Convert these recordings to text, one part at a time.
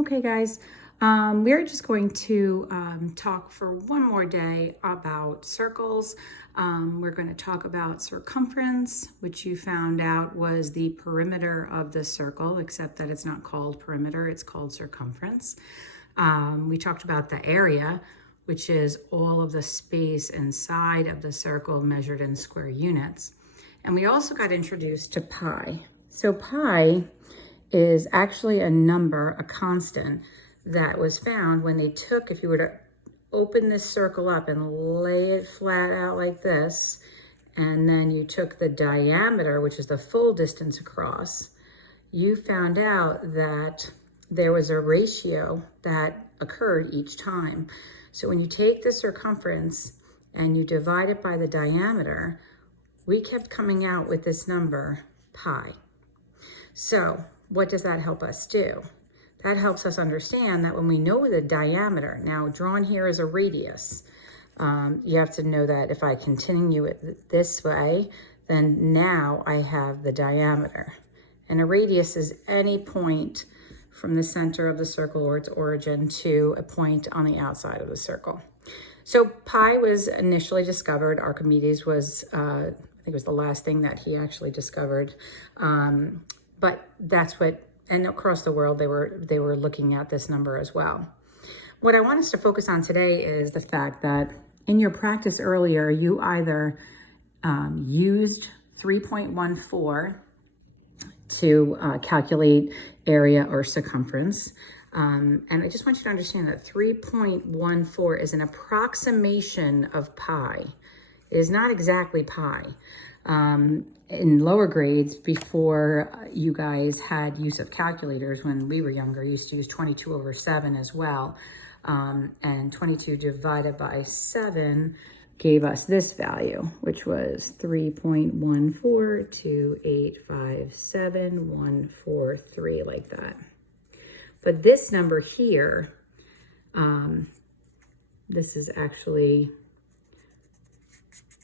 Okay, guys, we're just going to talk for one more day about circles. We're going to talk about circumference, which you found out was the perimeter of the circle, except that it's not called perimeter, it's called circumference. We talked about the area, which is all of the space inside of the circle measured in square units. And we also got introduced to pi. So pi is actually a number, a constant, that was found when they took, if you were to open this circle up and lay it flat out like this, and then you took the diameter, which is the full distance across, you found out that there was a ratio that occurred each time. So when you take the circumference and you divide it by the diameter, we kept coming out with this number, pi. So what does that help us do? That helps us understand that when we know the diameter, now drawn here is a radius. You have to know that if I continue it this way, then now I have the diameter. And a radius is any point from the center of the circle or its origin to a point on the outside of the circle. So pi was initially discovered. Archimedes was, I think it was the last thing that he actually discovered. But that's what, and across the world, they were looking at this number as well. What I want us to focus on today is the fact that in your practice earlier, you either used 3.14 to calculate area or circumference. And I just want you to understand that 3.14 is an approximation of pi. It is not exactly pi. In lower grades, before you guys had use of calculators, when we were younger, used to use 22/7 as well. And 22 divided by 7 gave us this value, which was 3.142857,143, like that. But this number here, this is actually,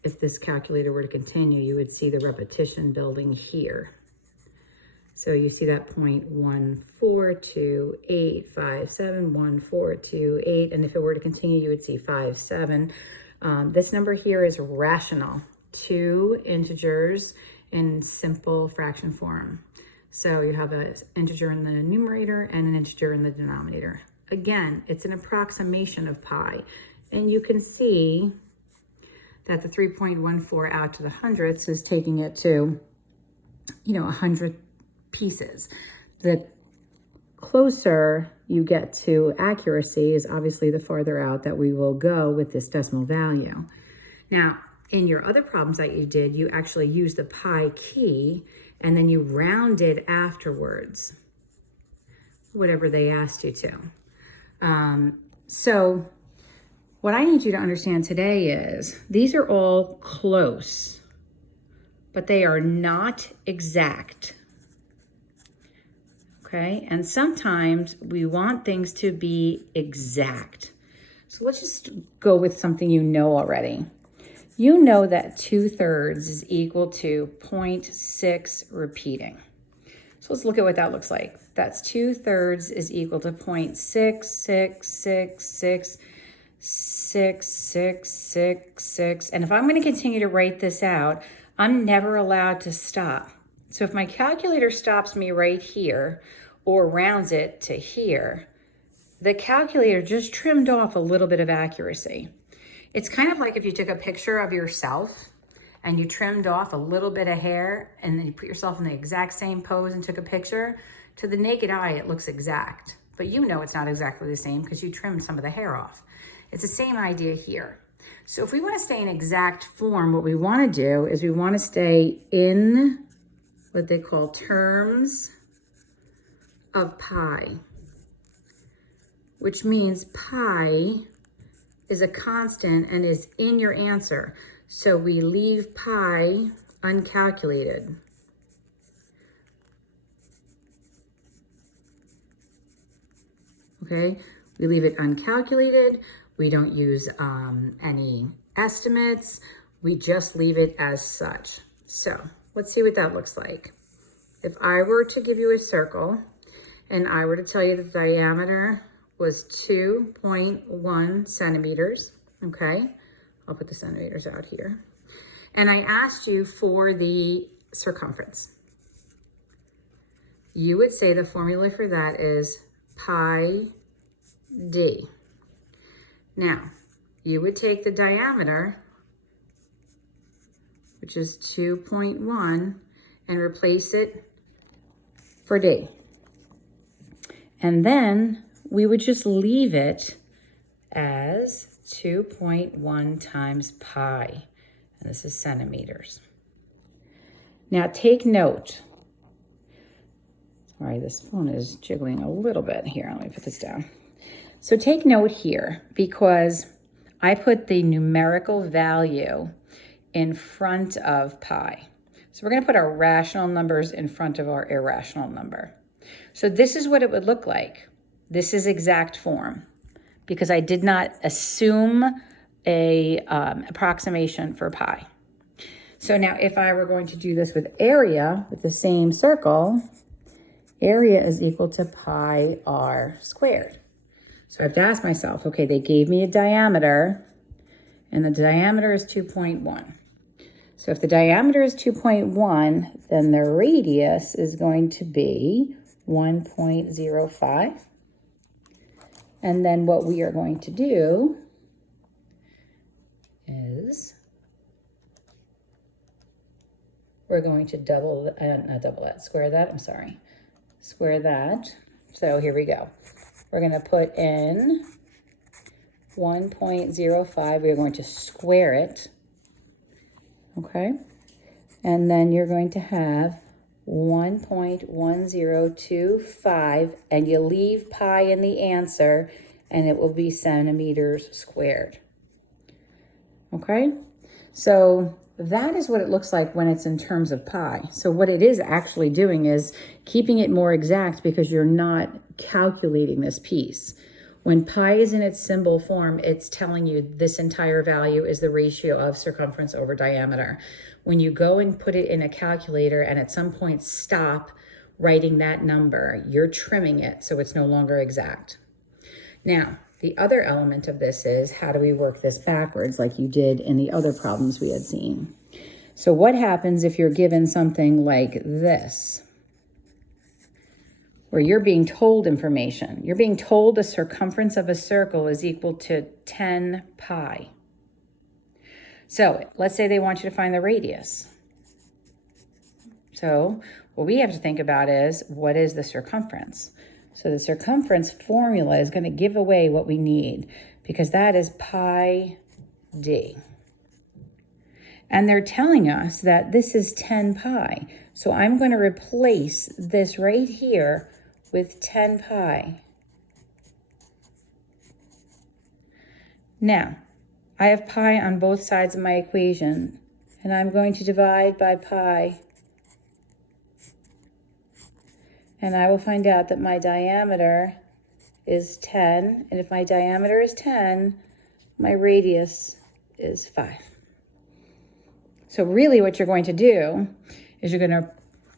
if this calculator were to continue, you would see the repetition building here. So you see that 0.1428571,428, and if it were to continue, you would see 57. This number here is rational, 2 integers in simple fraction form. So you have an integer in the numerator and an integer in the denominator. Again, it's an approximation of pi, and you can see that the 3.14 out to the hundredths is taking it to, 100 pieces. The closer you get to accuracy is obviously the farther out that we will go with this decimal value. Now, in your other problems that you did, you actually used the pi key and then you rounded afterwards, whatever they asked you to. So what I need you to understand today is these are all close, but they are not exact. Okay, and sometimes we want things to be exact. So let's just go with something you know already. You know that 2/3 is equal to 0.6 repeating. So let's look at what that looks like. That's 2/3 is equal to 0.6666666. And if I'm going to continue to write this out, I'm never allowed to stop. So if my calculator stops me right here or rounds it to here, the calculator just trimmed off a little bit of accuracy. It's kind of like if you took a picture of yourself and you trimmed off a little bit of hair and then you put yourself in the exact same pose and took a picture. To the naked eye, it looks exact, but you know it's not exactly the same because you trimmed some of the hair off. It's the same idea here. So if we want to stay in exact form, what we want to do is we want to stay in what they call terms of pi, which means pi is a constant and is in your answer. So we leave pi uncalculated. Okay, we leave it uncalculated. We don't use any estimates. We just leave it as such. So let's see what that looks like. If I were to give you a circle and I were to tell you the diameter was 2.1 centimeters, okay? I'll put the centimeters out here. And I asked you for the circumference. You would say the formula for that is pi d. Now, you would take the diameter, which is 2.1, and replace it for d. And then we would just leave it as 2.1 times pi. And this is centimeters. Now take note. Sorry, this phone is jiggling a little bit here. Let me put this down. So take note here, because I put the numerical value in front of pi. So we're going to put our rational numbers in front of our irrational number. So this is what it would look like. This is exact form, because I did not assume a approximation for pi. So now if I were going to do this with area, with the same circle, area is equal to pi r squared. So I have to ask myself, okay, they gave me a diameter, and the diameter is 2.1. So if the diameter is 2.1, then the radius is going to be 1.05. And then what we are going to do is we're going to square that. So here we go. We're going to put in 1.05. We're going to square it. Okay. And then you're going to have 1.1025, and you leave pi in the answer, and it will be centimeters squared. Okay. So that is what it looks like when it's in terms of pi. So what it is actually doing is keeping it more exact, because you're not calculating this piece. When pi is in its symbol form, it's telling you this entire value is the ratio of circumference over diameter. When you go and put it in a calculator and at some point stop writing that number, you're trimming it so it's no longer exact. Now, the other element of this is, how do we work this backwards like you did in the other problems we had seen? So what happens if you're given something like this, where you're being told information? You're being told the circumference of a circle is equal to 10 pi. So let's say they want you to find the radius. So what we have to think about is, what is the circumference? So the circumference formula is going to give away what we need, because that is pi d. And they're telling us that this is 10 pi. So I'm going to replace this right here with 10 pi. Now, I have pi on both sides of my equation, and I'm going to divide by pi. And I will find out that my diameter is 10. And if my diameter is 10, my radius is 5. So really what you're going to do is you're going to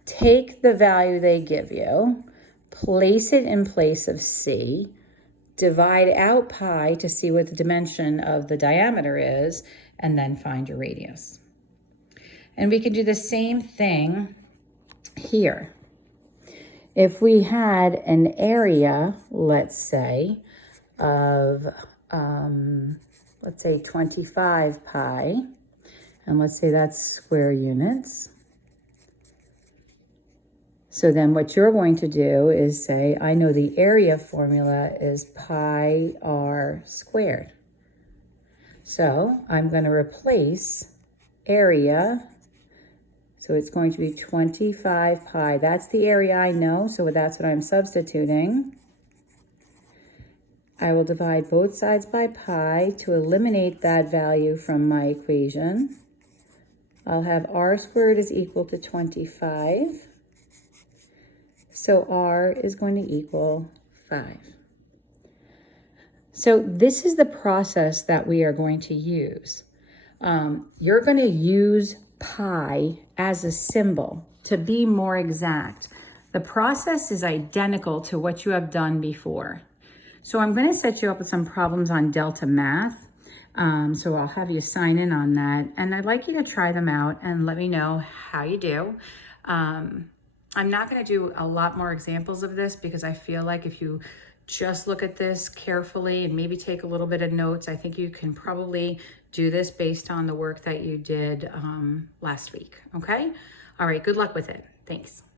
take the value they give you, place it in place of c, divide out pi to see what the dimension of the diameter is, and then find your radius. And we can do the same thing here. If we had an area, let's say, of, let's say 25 pi, and let's say that's square units. So then what you're going to do is say, I know the area formula is pi r squared. So I'm going to replace area. So it's going to be 25 pi. That's the area I know, so that's what I'm substituting. I will divide both sides by pi to eliminate that value from my equation. I'll have r squared is equal to 25. So r is going to equal 5. So this is the process that we are going to use. You're going to use pi as a symbol to be more exact. The process is identical to what you have done before. So I'm going to set you up with some problems on Delta Math. So I'll have you sign in on that. And I'd like you to try them out and let me know how you do. I'm not going to do a lot more examples of this because I feel like if you just look at this carefully and maybe take a little bit of notes, I think you can probably do this based on the work that you did last week. Okay? All right, good luck with it. Thanks.